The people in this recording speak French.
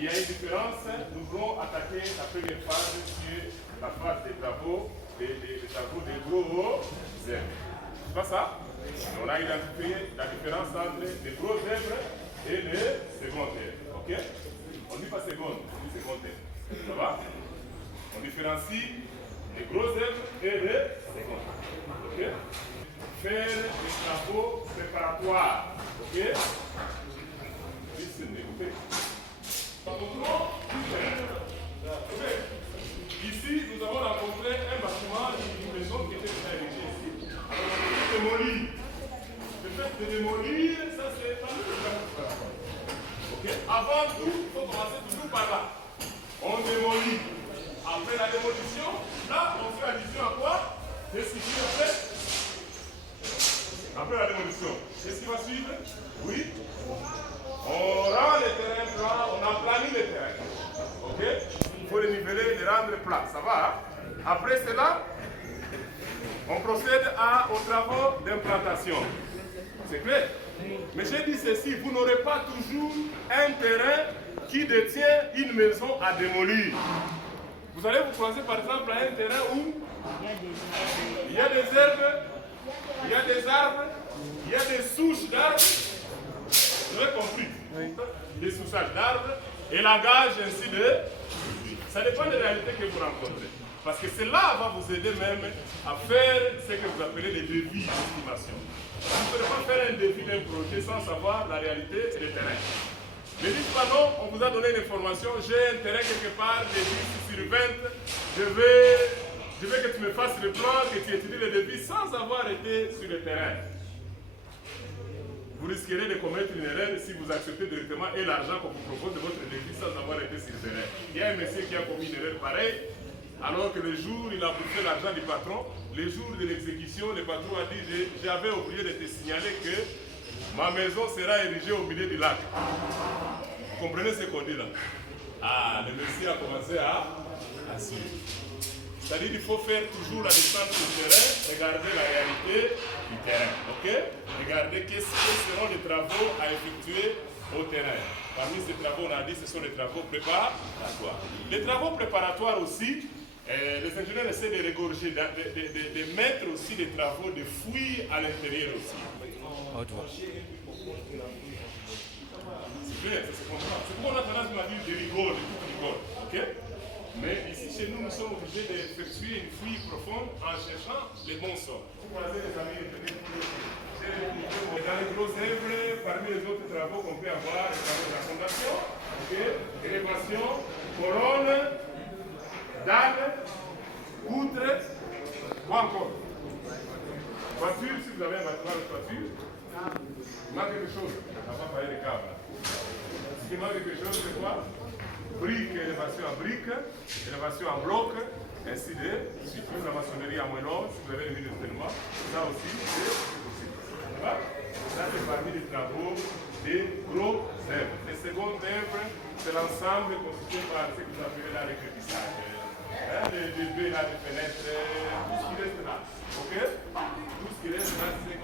il y a une différence. Nous voulons attaquer la première phase sur la phase des travaux, des travaux des gros œuvres. C'est pas ça? On a identifié la différence entre les gros œuvres et les secondes œuvres. Ok? On ne dit pas seconde, on dit seconde œuvre. Ça va? On différencie les grosses œuvres et les secondes. Ok? Faire des travaux préparatoires. Ok? Ici, nous avons rencontré un bâtiment d'une maison qui était déjà érigée ici. Alors, on démolir. Le fait de démolir, ça c'est pas le travail. Ok? Avant tout, il faut commencer toujours par là. On démolit. Après la démolition, là, on fait allusion à quoi? Qu'est-ce qui suit après? Après la démolition, qu'est-ce qui va suivre? Oui. On rend les terrains plats, on aplanit les terrains. Ok? Il faut les niveler, les rendre plats. Ça va? Hein? Après cela, on procède aux travaux d'implantation. C'est clair? Mais j'ai dit ceci, vous n'aurez pas toujours un terrain qui détient une maison à démolir. Vous allez vous croiser par exemple à un terrain où il y a des herbes, il y a des arbres, il y a des souches d'arbres. Vous avez compris? Des souchages d'arbres et langage ainsi de. Ça dépend des réalités que vous rencontrez. Parce que cela va vous aider même à faire ce que vous appelez les devis d'estimation. Vous ne pouvez pas faire un devis d'un projet sans savoir la réalité et le terrain. Ne dites pas non, on vous a donné une information, j'ai un terrain quelque part, des 10 sur 20, je veux que tu me fasses le plan, que tu étudies le devis sans avoir été sur le terrain. Vous risquerez de commettre une erreur si vous acceptez directement et l'argent qu'on vous propose de votre devis sans avoir été sur le terrain. Il y a un monsieur qui a commis une erreur pareille, alors que le jour il a bouffé l'argent du patron, le jour de l'exécution, le patron a dit j'avais oublié de te signaler que ma maison sera érigée au milieu du lac. Vous comprenez ce qu'on dit là? Ah, le monsieur a commencé à suivre. C'est-à-dire qu'il faut faire toujours la distance du terrain, regarder la réalité du terrain. Ok? Regardez quels seront les travaux à effectuer au terrain. Parmi ces travaux, on a dit que ce sont les travaux préparatoires. Les travaux préparatoires aussi, les ingénieurs essaient de régorger, de mettre aussi des travaux de fouilles à l'intérieur aussi. C'est clair, ça se comprend. C'est pourquoi on a tendance à dire de rigole, de tout rigole. Ok? Mais ici, chez nous, nous sommes obligés d'effectuer une fouille profonde en cherchant les bons sols. Vous croisez les amis, dans les grosses œuvres, parmi les autres travaux qu'on peut avoir, les travaux de la fondation, élévation, couronne, dalle, poutre, quoi encore? Voiture, si vous avez un bâtiment de toiture, il manque quelque chose. On va pas les câbles. Ce qui manque quelque chose, c'est quoi? Brique, élévation en brique, élévation en bloc, ainsi de suite. La maçonnerie à moellon, si vous avez le tellement, ça aussi, c'est possible. Ça, c'est parmi les travaux des gros œuvres. Les secondes œuvres, c'est l'ensemble constitué par ce que vous appelez là, l'écrépissage. Les baies, les fenêtres, tout ce qui reste là. Ok? Tout ce qui reste là, c'est